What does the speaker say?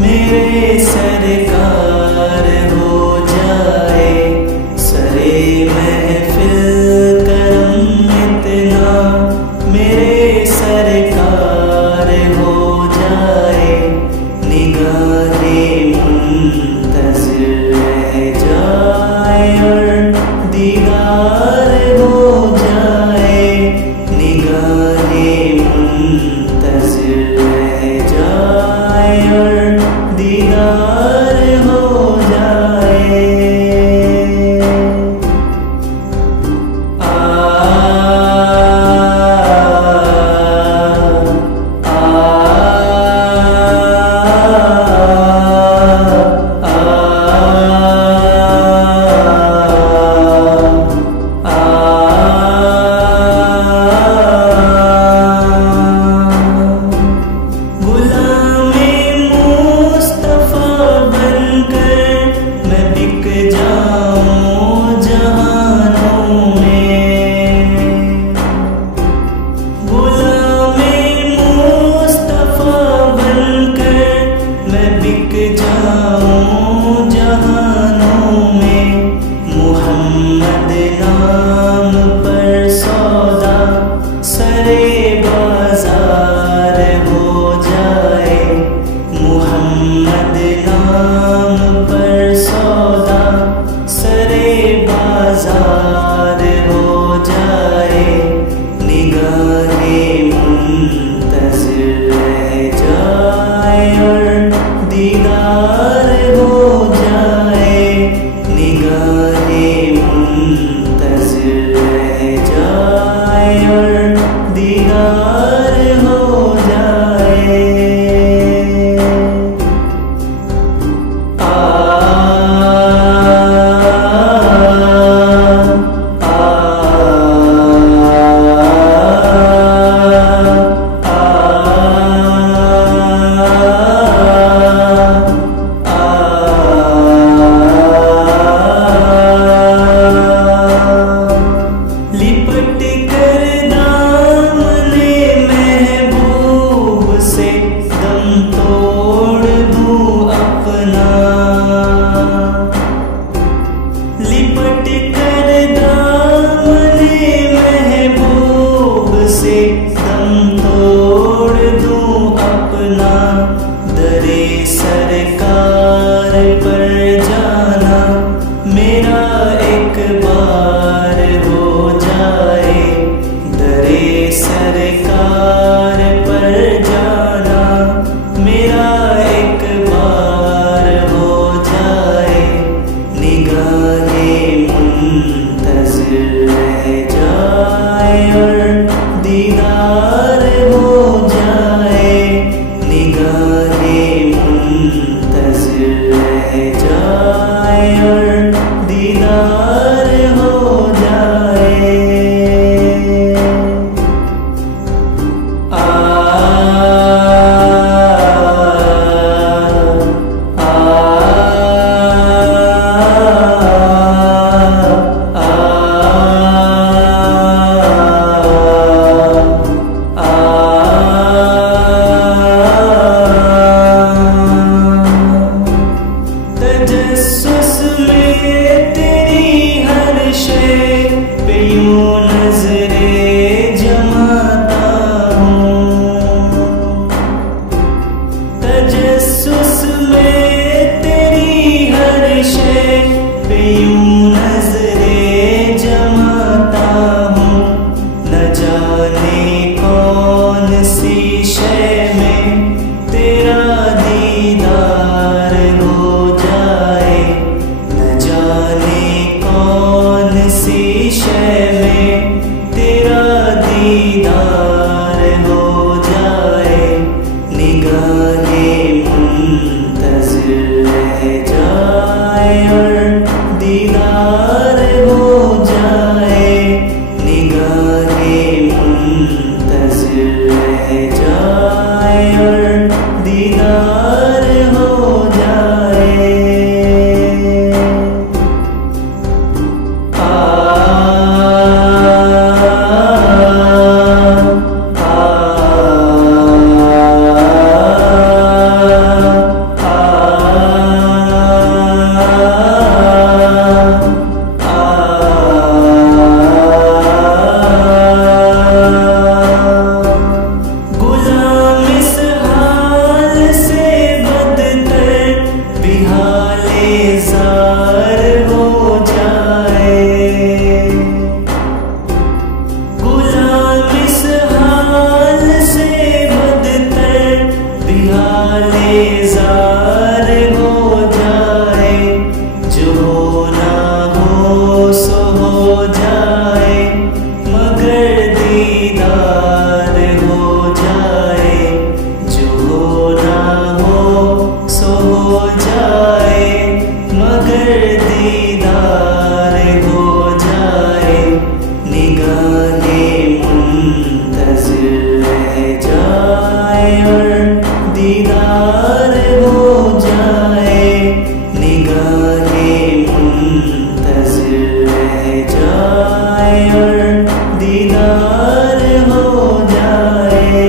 मेरे सरकार हो जाए सरे महफिल करम इतना, मेरे सरकार हो जाए निगाहे मुंतज़िर रह जाए और दीदार हो जाए, निगाहे मुंतज़िर रह जाए और दीदार हो जाए। सरकार पर जाना मेरा एक बार हो जाए, दरे सरकार पर जाना मेरा एक बार हो जाए, निगाहे मुंतज़िर रह जाए और दीदार हो जाए, निगाहे मुंतज़िर रह जाए और दीदार हो जाए। तजस्सुस में तेरी हर शय पे यूं नज़रें जमाता हूँ, तजस्सुस में तेरी हर शय पे यूं नज़रें जमाता हूँ, न जाने कौन सी शय में तेरा दीदार हो जाए, न जाने कौन सी शय में तेरा दीदार हो जाए, निगाहे मुंतज़िर रह जाए और दीदार जाए, मगर दीदार हो जाए, निगाहें मुंतज़िर रह जाए और दीदार हो जाए, निगाहें मुंतज़िर रह जाए और दीदार हो जाए।